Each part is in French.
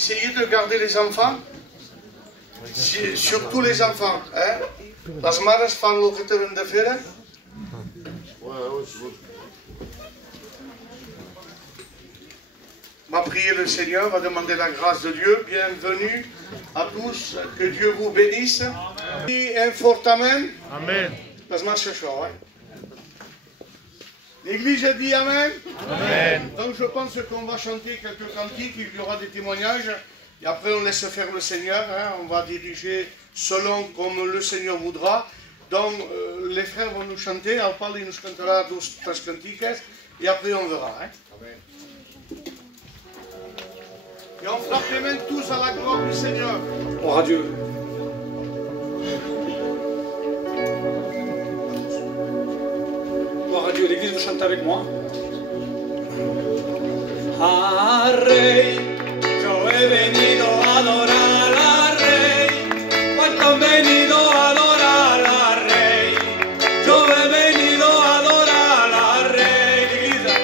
Essayez de garder les enfants, surtout les enfants. Hein? Les mares fan el que tenen de fer. Va prier le Seigneur, va demander la grâce de Dieu. Bienvenue à tous, que Dieu vous bénisse. Et un fort amen. Amen. Les mains se chauffent. Hein? L'Église dit Amen. Amen. Donc je pense qu'on va chanter quelques cantiques, il y aura des témoignages, et après on laisse faire le Seigneur, hein, on va diriger selon comme le Seigneur voudra. Donc les frères vont nous chanter, al Pal nous cantera dos tres cantiques, et après on verra. Hein. Amen. Et on frappe les mains tous à la gloire du Seigneur. Gloire à Dieu. Gloire à Dieu, l'Église, vous chantez avec moi. Al Rey, yo he venido a adorar al Rey. ¿Cuántos han venido a adorar al Rey? Yo he venido a adorar al Rey, l'Église.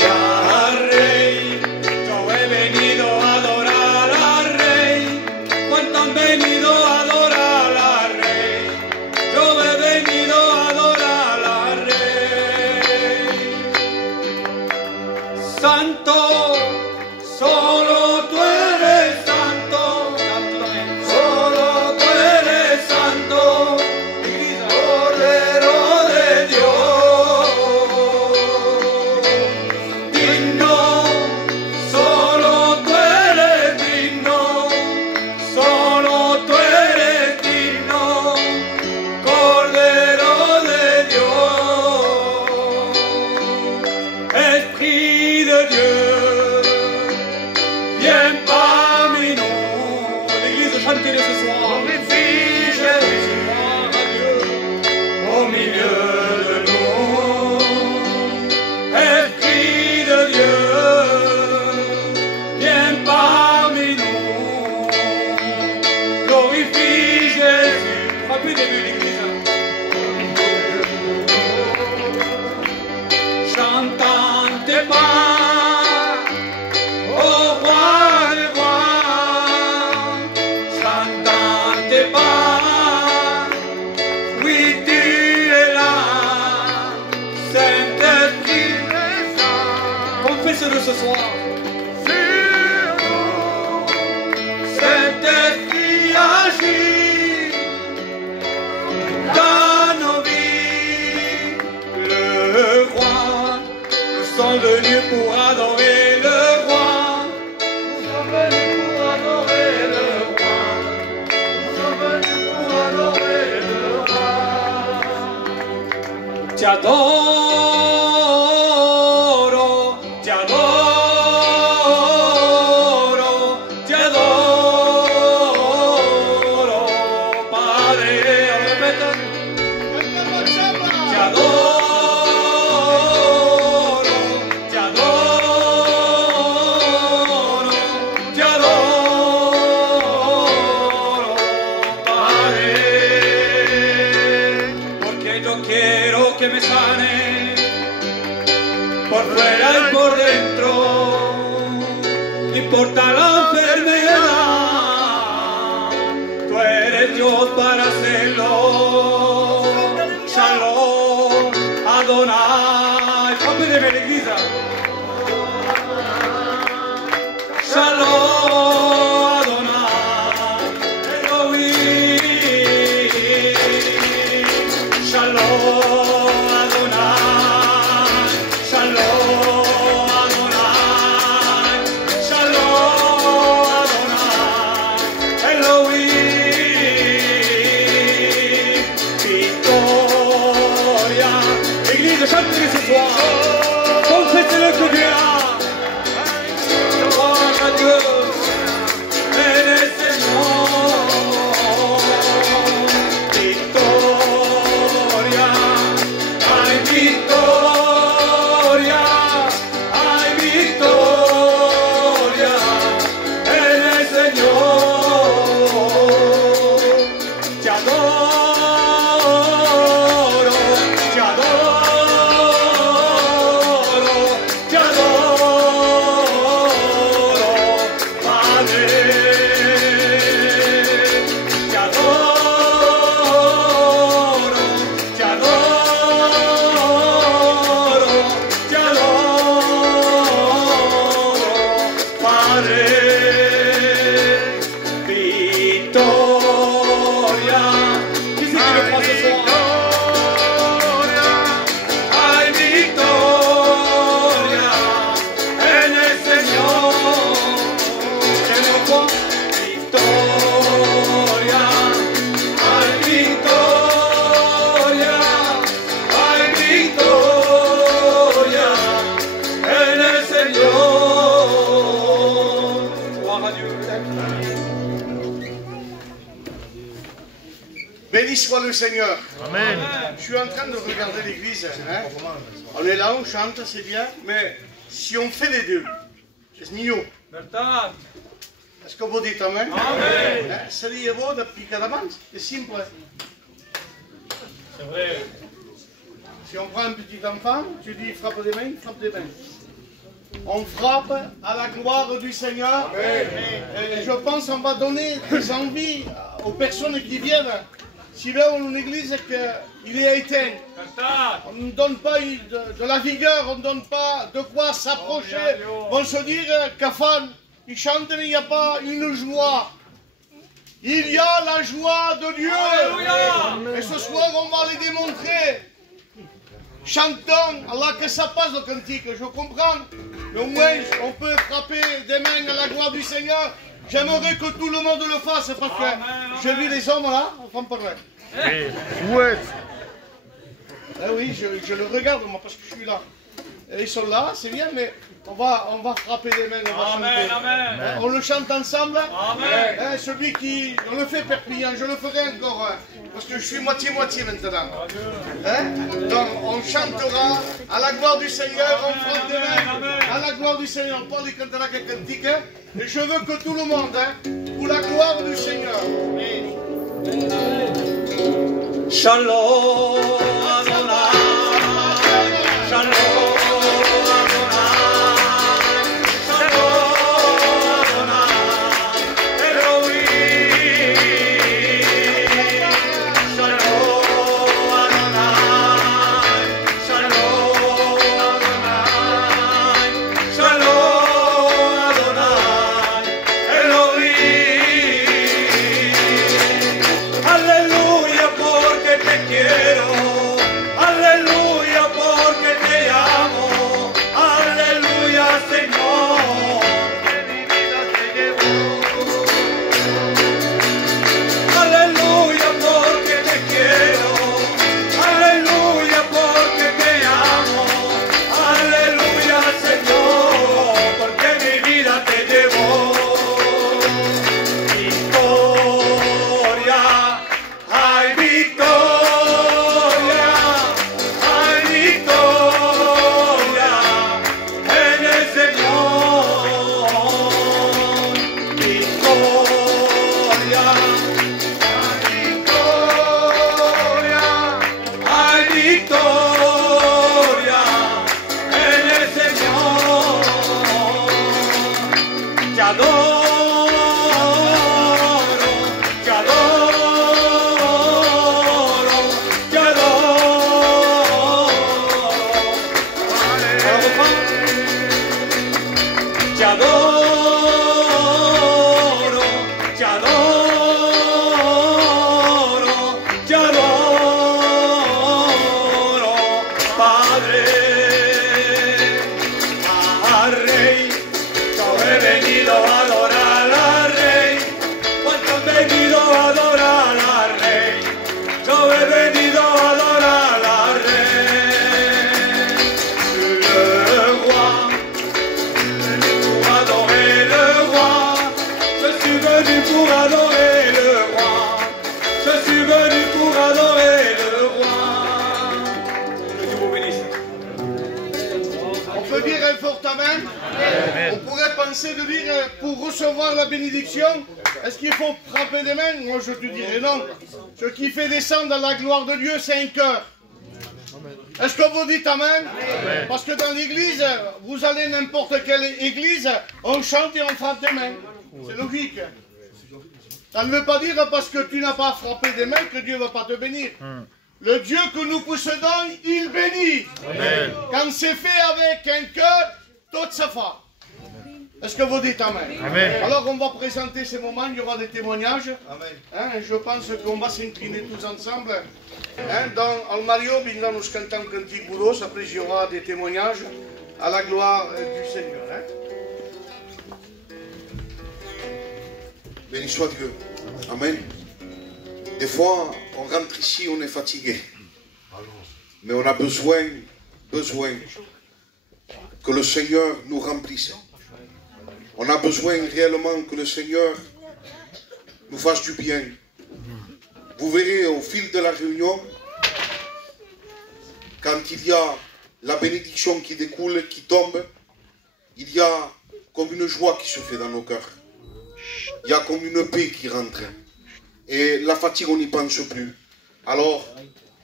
Y al Rey, yo he venido a adorar al Rey. ¿Cuántos han venido a adorar al Rey? Yo he venido a adorar al Rey. Santo, solo tú eres santo, solo tú eres santo, Cordero de Dios. Digno, solo tú eres digno, solo tú eres digno, Cordero de Dios. Esprit de Dieu, viens parmi nous. L'Église, chantez-le ce soir. Glorifie Jésus, gloire à Dieu, au milieu de nous. Esprit de Dieu, viens parmi nous. Glorifie Jésus. Frappez des buts, l'Église. Chantant tes pas, au roi des rois, chantant tes pas, oui tu es là, Saint-Esprit, confesse-le ce soir. Sur nous, Saint-Esprit agit dans nos vies, le roi. Nous sommes venus pour adorer le roi. Nous sommes venus pour adorer le roi. Nous sommes venus pour adorer le roi. Ti adoro, ti adoro, ti adoro, Padre. Ti adoro. Que me sane por fuera y por dentro, no importa la enfermedad, tú eres Dios para hacerlo. Shalom, Adonai, cómpreme la iglesia. Shalom, Adonai, Elohim. Shalom. Chantez ce soir, confessez-le que Dieu est là. Gloire à Dieu, et Seigneur. Victoria, ay victoria, ay victoria, el Señor. Te adoro, te adoro. Te adoro, Rey. Victoria. Qui c'est qui le croit ce soir? Hay victoria en el Señor. ¿Quién lo croit? Victoria. Hay victoria. Hay victoria en el Señor. Gloire à Dieu. Béni soit le Seigneur. Amen. Je suis en train de regarder l'église. Hein. On est là, on chante, c'est bien. Mais si on fait les deux, c'est mieux. Verdad. Est-ce que vous dites Amen? Amen. Hein, seria bo de picar d'avant. C'est simple. C'est vrai. Si on prend un petit enfant, tu dis frappe des mains, frappe des mains. On frappe à la gloire du Seigneur. Et je pense qu'on va donner des envies aux personnes qui viennent. Si là on a une église qu'il est éteint, Verdad. on ne donne pas de la vigueur, on ne donne pas de quoi s'approcher. On se dit qu'à fan, ils chantent, mais il n'y a pas une joie. Il y a la joie de Dieu. Alléluia. Et ce soir, on va les démontrer. Chantons, Allah que ça passe le cantique, je comprends. Mais au moins, on peut frapper des mains à la gloire du Seigneur. J'aimerais que tout le monde le fasse parce que j'ai vu les hommes là, on va en parler. Ouais. Eh oui, je le regarde moi parce que je suis là. Et ils sont là, c'est bien, mais on va frapper des mains, on va Amen. chanter. Amen. On le chante ensemble. Amen. Hein, celui qui... On le fait Perpignan, je le ferai encore. Hein, parce que je suis moitié-moitié maintenant. Hein? Donc on chantera à la gloire du Seigneur, on frappe des mains. À la gloire du Seigneur, Paul il cantera quelques cantiques. Hein, et je veux que tout le monde, hein, pour la gloire du Seigneur. Shalom Adonai. Shalom Adonai. Shalom Adonai. Elohim. Shalom Adonai. Shalom Adonai. Shalom Adonai. Elohim. Aleluya porque te quiero. Aleluya porque te amo. Aleluya Señor. Que mi vida te llevó. Aleluya porque te quiero. Aleluya porque te amo. Aleluya Señor. Porque mi vida te llevó. Victoria. Hay victoria, hay victoria en el Señor. Victoria, hay victoria en el Señor. Te adoro, te adoro, te adoro. Te adoro, te adoro, te adoro, Padre, al Rey. Yo he venido a adorar al Rey. ¿Cuántos han venido a adorar al Rey? Yo he venido a adorar al Rey. Le roi, pour adorer le roi. Je suis venu pour adorer le roi. Je suis venu pour adorer le roi. Que Dieu vous bénisse. On peut dire un fort amen. On pourrait penser de dire pour recevoir la bénédiction, est-ce qu'il faut frapper des mains? Moi je te dirais non. Ce qui fait descendre la gloire de Dieu, c'est un cœur. Est-ce que vous dites amen? Parce que dans l'église, vous allez n'importe quelle église, on chante et on frappe des mains. C'est logique. Ça ne veut pas dire parce que tu n'as pas frappé des mains que Dieu ne va pas te bénir. Le Dieu que nous possédons, il bénit. Amen. Quand c'est fait avec un cœur, tout se fait. Est-ce que vous dites Amen? Amen. Alors on va présenter ces moments, il y aura des témoignages. Amen. Hein, je pense qu'on va s'incliner tous ensemble. Hein, dans Al Mario, vindrà nous cantam cantics budos, après il y aura des témoignages à la gloire du Seigneur. Hein. Béni soit Dieu. Amen. Des fois, on rentre ici, on est fatigué. Mais on a besoin que le Seigneur nous remplisse. On a besoin réellement que le Seigneur nous fasse du bien. Vous verrez au fil de la réunion, quand il y a la bénédiction qui découle, qui tombe, il y a comme une joie qui se fait dans nos cœurs. Il y a comme une paix qui rentre. Et la fatigue, on n'y pense plus. Alors,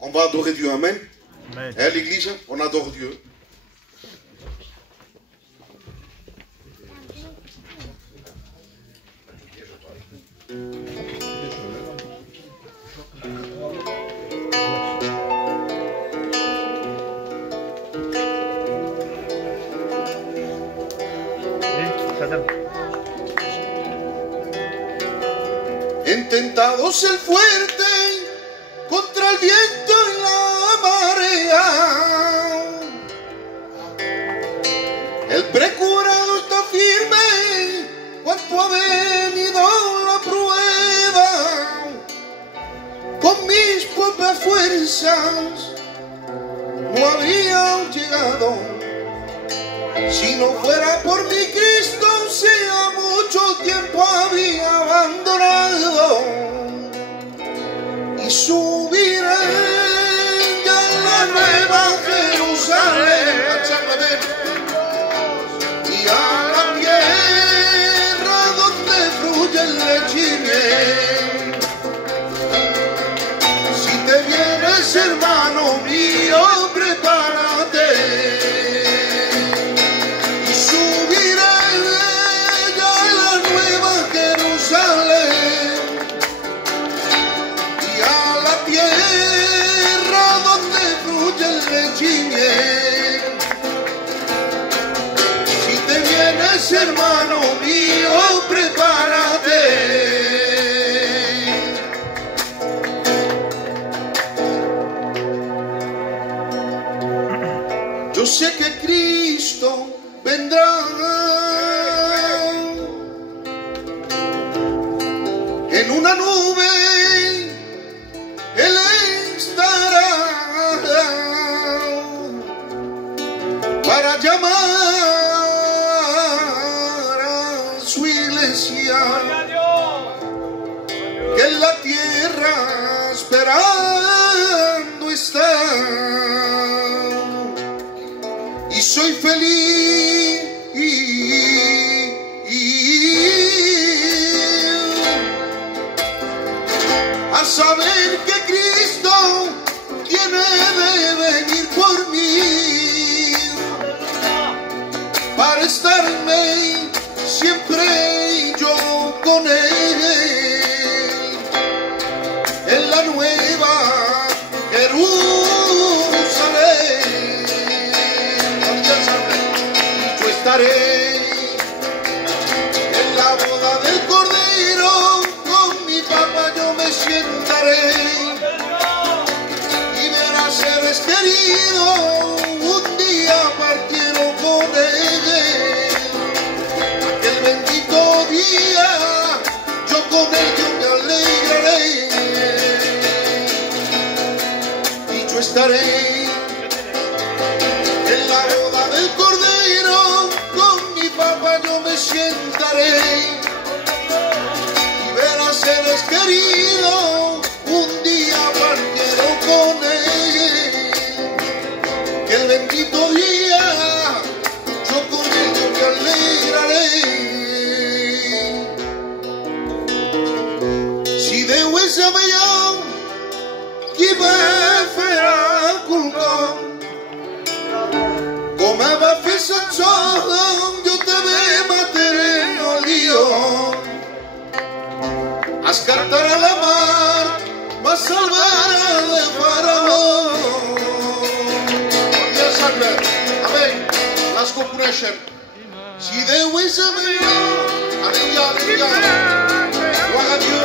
on va adorer Dieu. Amen. Amen. Hein, l'église, on adore Dieu. Intentados el fuerte contra el viento y la marea. El precurado está firme cuanto ha venido la prueba. Con mis propias fuerzas no habría llegado. Si no fuera por mi Cristo, sea mucho tiempo habría abandonado. Y subiré ya a la nueva Jerusalén, y a la tierra donde fluye el leche y miel. Si te vienes, hermano mío, prepárate. Hermano mío, prepárate. Yo sé que Cristo vendrá en una nube, Él estará para llamar que en la tierra esperando está, y soy feliz a saber que Cristo tiene de venir por mí para estarme siempre yo con Él en la nueva Jerusalén. Yo estaré en la boda del Cordero, con mi papá yo me sientaré y verás seres queridos, un día partieron con Él. Aquel bendito día yo con Él yo me alegraré. Yo estaré en la boda del Cordero, con mi papá yo me sientaré y ver a seres queridos, un día partieron con Él. Que el bendito día yo con Él yo me alegraré. Si de huesa me llamo qui va faire un culcon, come va fer sanzón, yo te ve matere no lío, ascartar a la mar, va salvar de faraón. Dieu sacre. Amen. Las coneixem. Si Déu loué Seigneur. Alléluia, alléluia. Gloire à Dieu.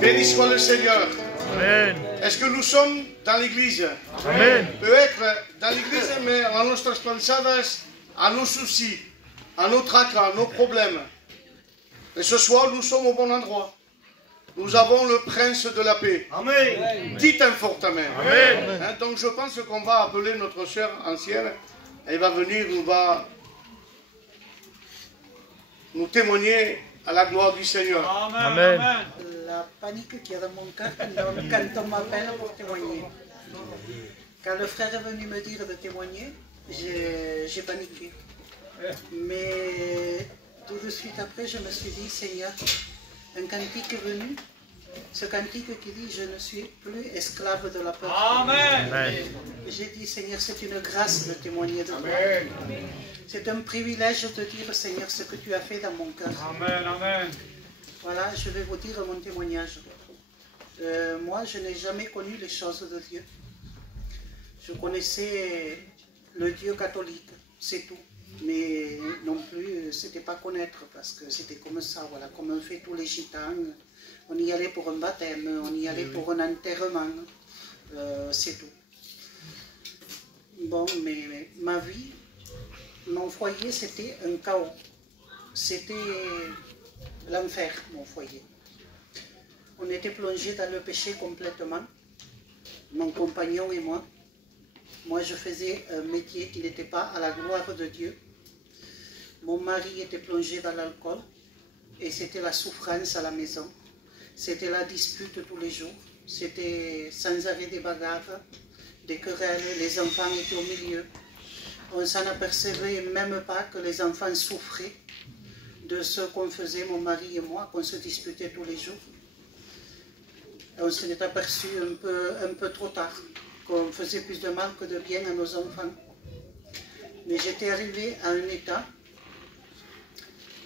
Béni soit le Seigneur. Amen. Est-ce que nous sommes dans l'église? Amen. Peut-être dans l'église, mais a nuestras pensadas, à nos soucis, à nos tracas, à nos problèmes. Et ce soir, nous sommes au bon endroit. Nous avons le prince de la paix. Amen. Dites-un fort amen. Amen. Hein, donc je pense qu'on va appeler notre sœur ancienne. Elle va venir, nous témoigner à la gloire du Seigneur. Amen. La panique qu'il y a dans mon cœur quand on m'appelle pour témoigner. Quand le frère est venu me dire de témoigner, j'ai paniqué. Mais tout de suite après, je me suis dit, Seigneur, un cantique est venu. Ce cantique qui dit, je ne suis plus esclave de la peur. Amen. J'ai dit, Seigneur, c'est une grâce de témoigner de toi. C'est un privilège de dire, Seigneur, ce que tu as fait dans mon cœur. Amen, amen. Voilà, je vais vous dire mon témoignage. Moi, je n'ai jamais connu les choses de Dieu. Je connaissais le Dieu catholique, c'est tout. Mais non plus, c'était pas connaître, parce que c'était comme ça, voilà, comme on fait tous les gitans. On y allait pour un baptême, on y allait pour un enterrement, c'est tout. Bon, mais ma vie, mon foyer, c'était un chaos. C'était l'enfer, mon foyer. On était plongés dans le péché complètement, mon compagnon et moi. Moi, je faisais un métier qui n'était pas à la gloire de Dieu. Mon mari était plongé dans l'alcool et c'était la souffrance à la maison. C'était la dispute tous les jours. C'était sans arrêt des bagarres, des querelles. Les enfants étaient au milieu. On s'en apercevait même pas que les enfants souffraient de ce qu'on faisait, mon mari et moi, qu'on se disputait tous les jours. Et on s'en est aperçu un peu trop tard, qu'on faisait plus de mal que de bien à nos enfants. Mais j'étais arrivée à un état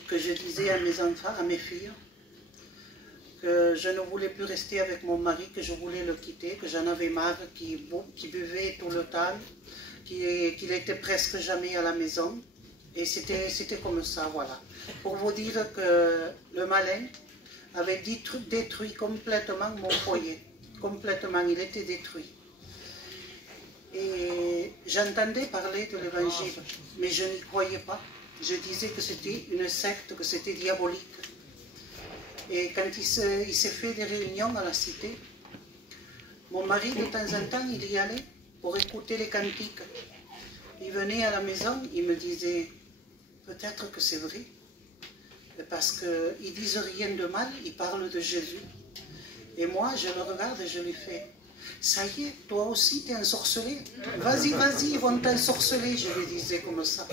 que je disais à mes enfants, à mes filles, que je ne voulais plus rester avec mon mari, que je voulais le quitter, que j'en avais marre, qu'il buvait tout le temps, qu'il était presque jamais à la maison. Et c'était comme ça, voilà. Pour vous dire que le malin avait détruit complètement mon foyer. Complètement, il était détruit. Et j'entendais parler de l'évangile, mais je n'y croyais pas. Je disais que c'était une secte, que c'était diabolique. Et quand il s'est fait des réunions à la cité, mon mari, de temps en temps, il y allait pour écouter les cantiques. Il venait à la maison, il me disait, peut-être que c'est vrai, parce qu'ils ne disent rien de mal, ils parlent de Jésus. Et moi, je le regarde et je lui fais, ça y est, toi aussi, tu es ensorcelé. Vas-y, vas-y, ils vont t'ensorceler, je lui disais comme ça.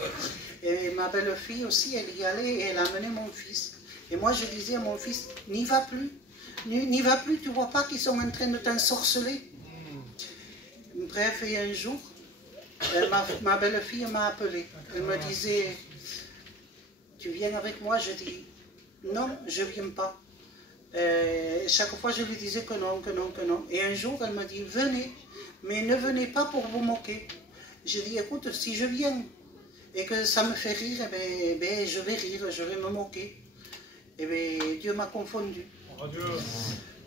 Et ma belle-fille aussi, elle y allait et elle amenait mon fils. Et moi, je disais à mon fils, n'y va plus, n'y va plus, tu ne vois pas qu'ils sont en train de t'ensorceler. Bref, et un jour, ma belle-fille m'a appelé. Elle me disait, tu viens avec moi? Je dis, non, je ne viens pas. Chaque fois, je lui disais que non, que non, que non. Et un jour, elle me dit, venez, mais ne venez pas pour vous moquer. Je dis, écoute, si je viens et que ça me fait rire, eh ben, je vais rire, je vais me moquer. Et bien, Dieu m'a confondu.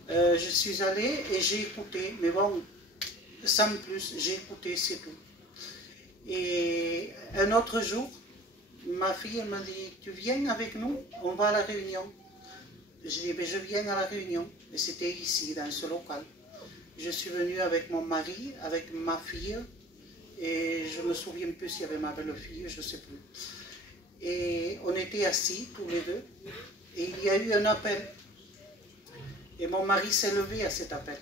Je suis allée et j'ai écouté, mais bon, sans plus, j'ai écouté, c'est tout. Et un autre jour, ma fille elle m'a dit, tu viens avec nous, on va à la réunion. Je dis, ben, je viens à la réunion. Et c'était ici, dans ce local. Je suis venue avec mon mari, avec ma fille, et je ne me souviens plus s'il y avait ma belle-fille, je ne sais plus. Et on était assis, tous les deux, et il y a eu un appel. Et mon mari s'est levé à cet appel.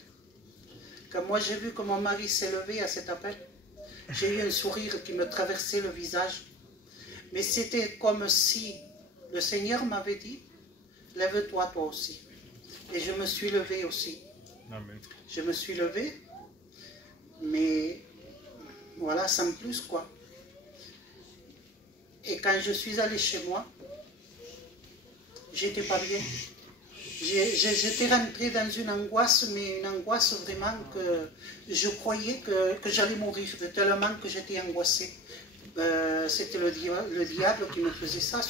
Quand moi j'ai vu que mon mari s'est levé à cet appel, j'ai eu un sourire qui me traversait le visage. Mais c'était comme si le Seigneur m'avait dit, lève-toi toi aussi. Et je me suis levée aussi. Amen. Je me suis levée, mais voilà, sans plus quoi. Et quand je suis allée chez moi, j'étais pas bien. J'étais rentrée dans une angoisse, mais une angoisse vraiment que je croyais que j'allais mourir, de tellement que j'étais angoissée. C'était le diable qui me faisait ça.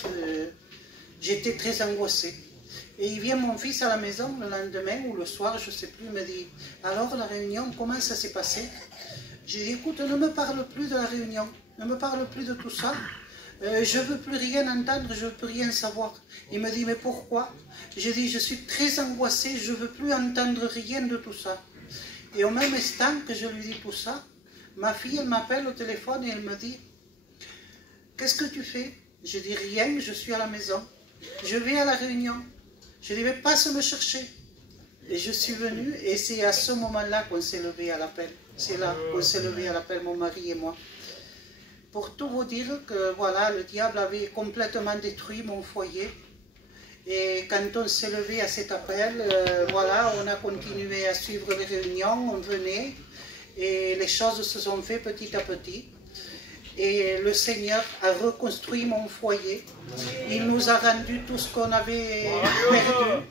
J'étais très angoissée. Et il vient mon fils à la maison le lendemain ou le soir, je ne sais plus, il me dit « Alors la réunion, comment ça s'est passé ?» J'ai dit « Écoute, ne me parle plus de la réunion, ne me parle plus de tout ça. Je ne veux plus rien entendre, je ne veux plus rien savoir. » Il me dit « Mais pourquoi ?» J'ai dit « Je suis très angoissée, je ne veux plus entendre rien de tout ça. » Et au même instant que je lui dis tout ça, ma fille, elle m'appelle au téléphone et elle me dit « Qu'est-ce que tu fais ?» Je dis « Rien, je suis à la maison. Je vais à la réunion. » Je dis « Mais passe me chercher. » Et je suis venue et c'est à ce moment-là qu'on s'est levé à l'appel. C'est là qu'on s'est levé à l'appel, mon mari et moi. Pour tout vous dire que voilà, le diable avait complètement détruit mon foyer. Et quand on s'est levé à cet appel, voilà, on a continué à suivre les réunions, on venait, et les choses se sont faites petit à petit. Et le Seigneur a reconstruit mon foyer. Il nous a rendu tout ce qu'on avait perdu.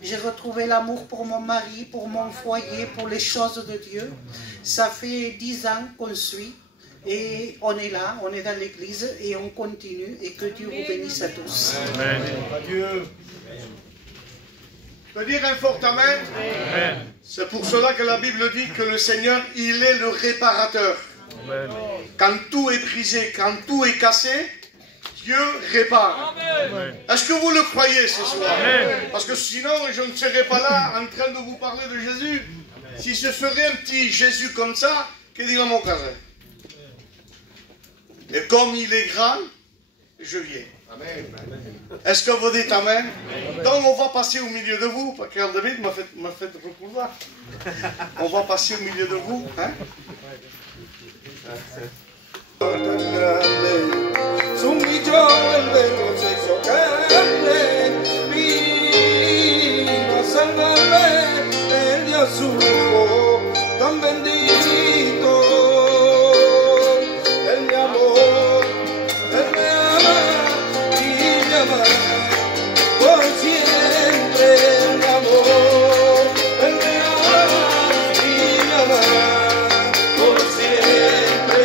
J'ai retrouvé l'amour pour mon mari, pour mon foyer, pour les choses de Dieu. Ça fait 10 ans qu'on suit. Et on est là, on est dans l'église et on continue. Et que Dieu vous bénisse à tous. Amen. Adieu. Je peux dire un fort amen. Amen. C'est pour cela que la Bible dit que le Seigneur, il est le réparateur. Amen. Quand tout est brisé, quand tout est cassé, Dieu répare. Est-ce que vous le croyez ce soir? Parce que sinon, je ne serais pas là en train de vous parler de Jésus. Si ce serait un petit Jésus comme ça, que dirait mon cousin? Et comme il est grand, je viens. Est-ce que vous dites Amen? Donc on va passer au milieu de vous, parce que David m'a fait recours là. On va passer au milieu de vous. Hein? Sumió el verbo se hizo carne, vino a salvarme, él dio a su hijo tan bendito. Él me amó, él me ama y me amará por siempre. Él me amó, él me ama y me amará por siempre.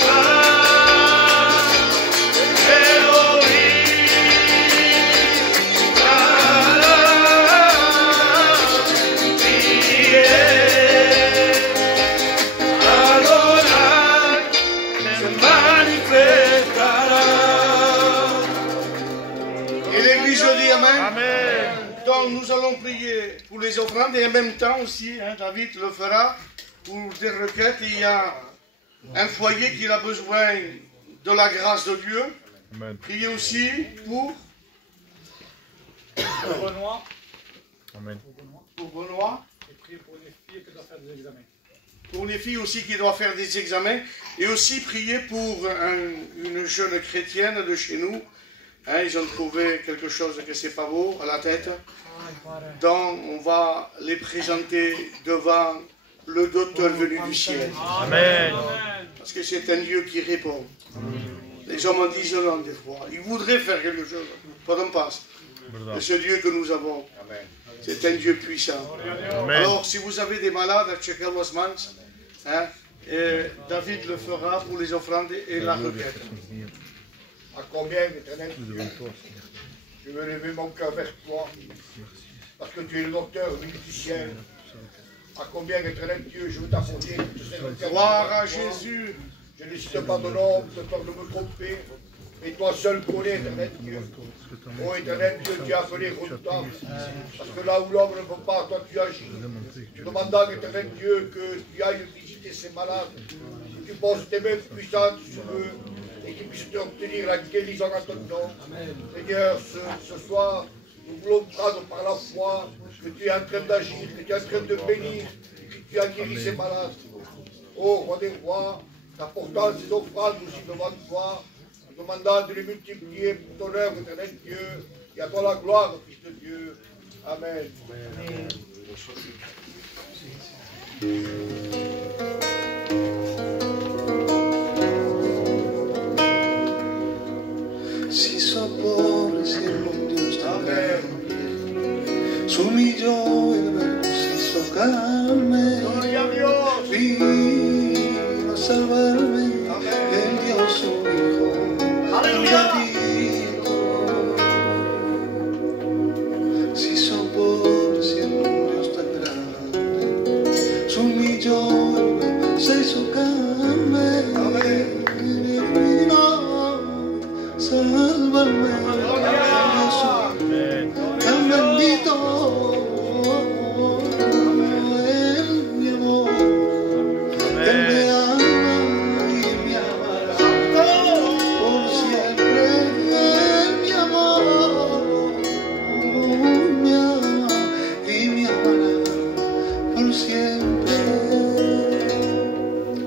Bye. Donc nous allons prier pour les offrandes et en même temps aussi, hein, David le fera pour des requêtes. Il y a un foyer qui a besoin de la grâce de Dieu. Amen. Priez aussi pour Benoît, Amen. Benoît. et priez pour les filles qui doivent faire des examens. Pour les filles aussi qui doivent faire des examens. Et aussi prier pour une jeune chrétienne de chez nous. Hein, ils ont trouvé quelque chose que c'est pas beau à la tête. Donc on va les présenter devant le docteur venu du ciel. Amen. Parce que c'est un Dieu qui répond. Les hommes en disent non des fois. Ils voudraient faire quelque chose. Pas d'en passe. Mais ce Dieu que nous avons, c'est un Dieu puissant. Amen. Alors si vous avez des malades à Tchekavos Mans, hein, David le fera pour les offrandes et la requête. À combien, éternel Dieu, je veux lever mon cœur vers toi, parce que tu es le docteur venu du ciel. À combien, éternel Dieu, je veux t'apporter Gloire à Jésus. Je ne cite pas de nom, de peur de me tromper, mais toi seul connais, éternel Dieu. Oh, éternel Dieu, tu as appelé Ronda, parce que là où l'homme ne peut pas, toi tu agis. Tu demandes, éternel Dieu, que tu ailles visiter ces malades, que tu poses tes mains puissantes sur eux, et qu'ils puissent obtenir la guérison à ton nom. Seigneur, ce soir, nous voulons prendre par la foi que tu es en train d'agir, que tu es en train de bénir, que tu as guéri ces malades. Oh, roi des rois, t'apportant ces offrandes aussi devant toi, en demandant de les multiplier pour ton œuvre, éternel Dieu, et à toi la gloire, Fils de Dieu. Amen. Si sos pobre, siervo un Dios tan grande, se humilló el verbo, se hizo carne, Gloria a Dios. vino a salvarme, Él dio su Hijo, Aleluya. bendito. Si sos pobre, siervo un Dios tan grande, se humilló el verbo, se hizo carne, vino salvarme, Amen. tan bendito, Él mi amor, Él me ama y me amará por siempre, Él mi amor, me ama y me amará por siempre.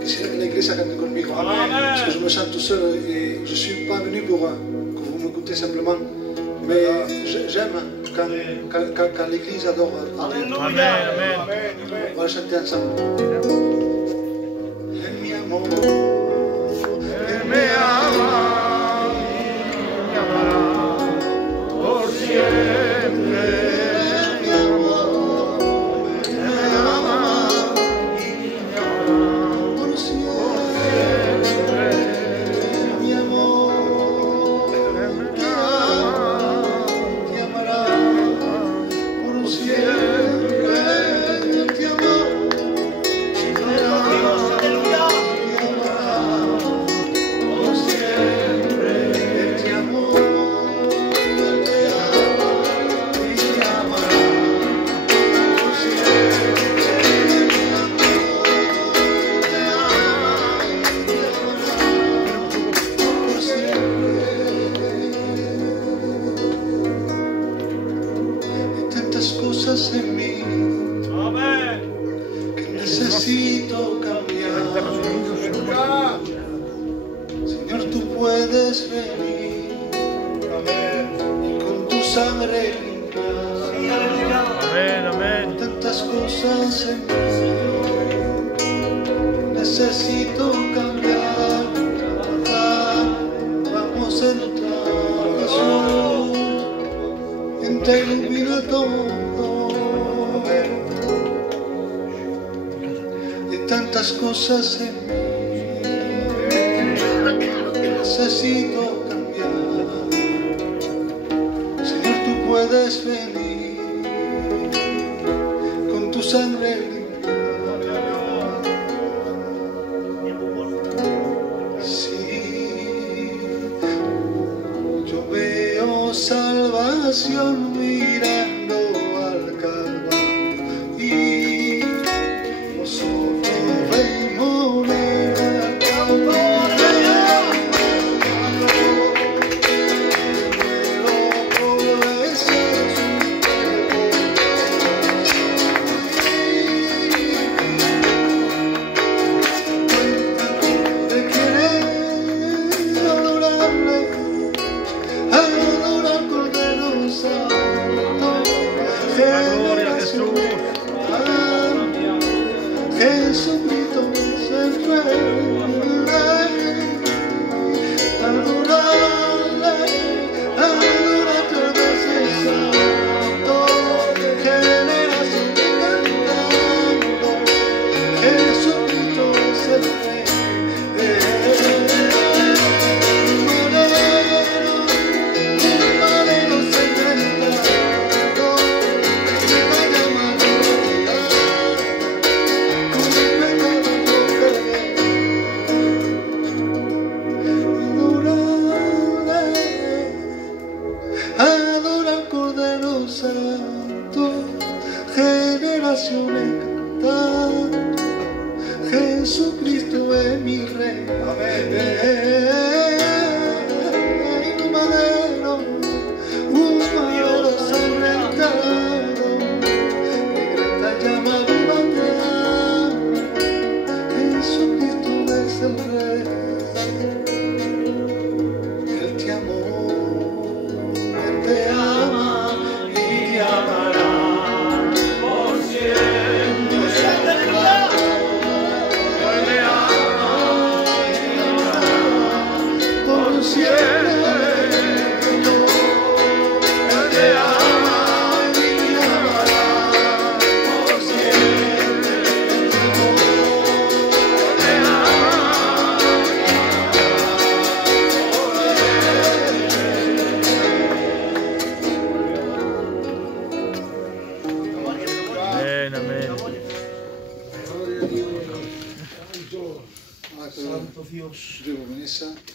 Quisiera que la iglesia cante conmigo, parce que je me sens tout seul et je suis pas venu pour que vous m'écoutez simplement, mais j'aime quand l'église adore Dieu. Amen. Amen. Amen. On va le chanter ensemble. Él mi amor, Él me ama, Me amará por siempre. Él mi amor, Él me ama por siempre. Él mi amor, te amará por siempre. Él te ama, te amará por siempre. Él te amó, Él te ama y te amará por siempre. Él te amó, te ama y te amará por siempre. Hay tantas cosas en mí que necesito cambiar. Señor, tú puedes venir y con tu sangre limpiar. Amen. Amen. Tantas cosas en mí que necesito cambiar. Vamos en otra ocasión, quien te ilumina todo. Hay tantas cosas en mí que necesito cambiar. Señor, tú puedes venir con tu sangre limpia. Sí, yo veo salvación mirando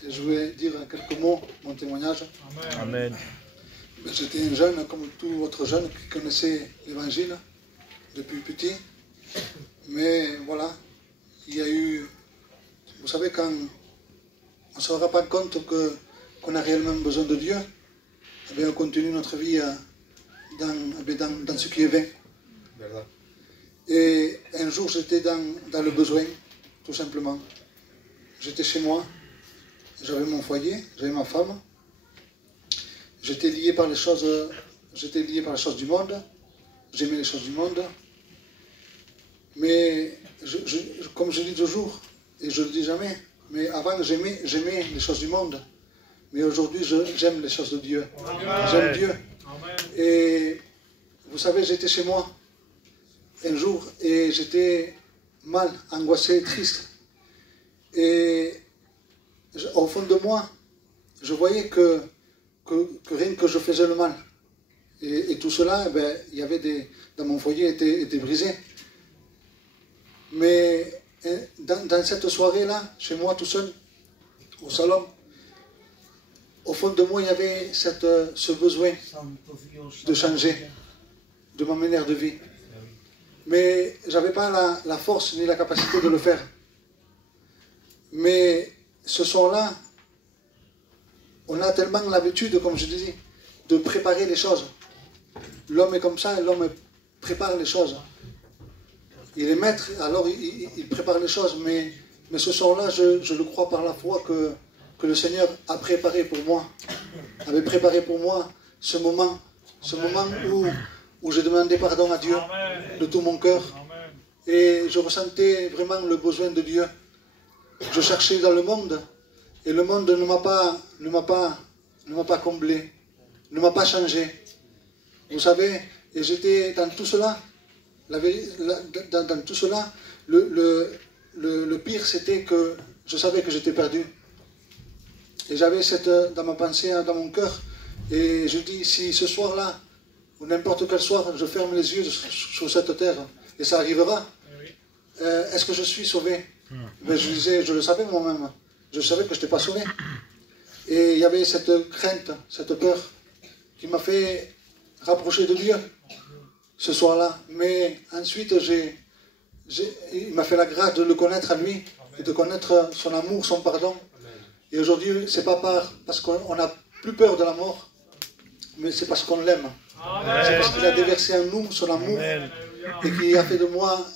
et je vais dire en quelques mots mon témoignage. Amen. J'étais un jeune, comme tout autre jeune, qui connaissait l'Évangile depuis petit. Mais voilà, il y a eu... Vous savez, quand on ne se rend pas compte qu'on a réellement besoin de Dieu, eh bien, on continue notre vie dans ce qui est vain. Et un jour, j'étais dans le besoin, tout simplement. J'étais chez moi, j'avais mon foyer, j'avais ma femme. J'étais lié par les choses du monde. J'aimais les choses du monde. Mais, comme je dis toujours, et je ne le dis jamais, mais avant j'aimais les choses du monde. Mais aujourd'hui, j'aime les choses de Dieu. J'aime Dieu. Et vous savez, j'étais chez moi un jour et j'étais mal, angoissé, triste. Et au fond de moi, je voyais que rien que je faisais le mal. Et tout cela, eh bien, il y avait dans mon foyer était brisé. Mais dans cette soirée-là, chez moi tout seul, au salon, au fond de moi, il y avait ce besoin de changer de ma manière de vie. Mais je n'avais pas la force ni la capacité de le faire. Mais ce soir-là, on a tellement l'habitude, comme je disais, de préparer les choses. L'homme est comme ça, l'homme prépare les choses. Il est maître, alors il prépare les choses, mais ce soir-là, je le crois par la foi que le Seigneur a préparé pour moi, avait préparé pour moi ce moment où je demandais pardon à Dieu de tout mon cœur. Et je ressentais vraiment le besoin de Dieu. Je cherchais dans le monde, et le monde ne m'a pas comblé, ne m'a pas changé. Vous savez, et j'étais dans tout cela. Dans tout cela, le pire c'était que je savais que j'étais perdu. Et j'avais dans ma pensée, dans mon cœur, et je dis, si ce soir-là, ou n'importe quel soir, je ferme les yeux sur cette terre, et ça arrivera, est-ce que je suis sauvé? Mais je le savais moi-même, je savais que je n'étais pas sauvé. Et il y avait cette crainte, cette peur, qui m'a fait rapprocher de Dieu ce soir-là. Mais ensuite, il m'a fait la grâce de le connaître à lui, et de connaître son amour, son pardon. Et aujourd'hui, c'est pas parce qu'on n'a plus peur de la mort, mais c'est parce qu'on l'aime. C'est parce qu'il a déversé en nous son amour, et qu'il a fait de moi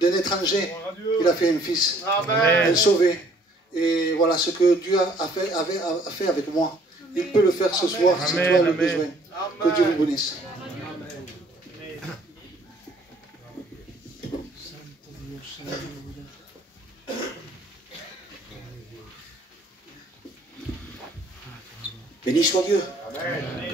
d'un étranger, il a fait un fils, un sauvé. Et voilà ce que Dieu a fait avec moi. Il peut le faire ce soir si tu as le besoin. Que Dieu vous bénisse. Béni soit Dieu.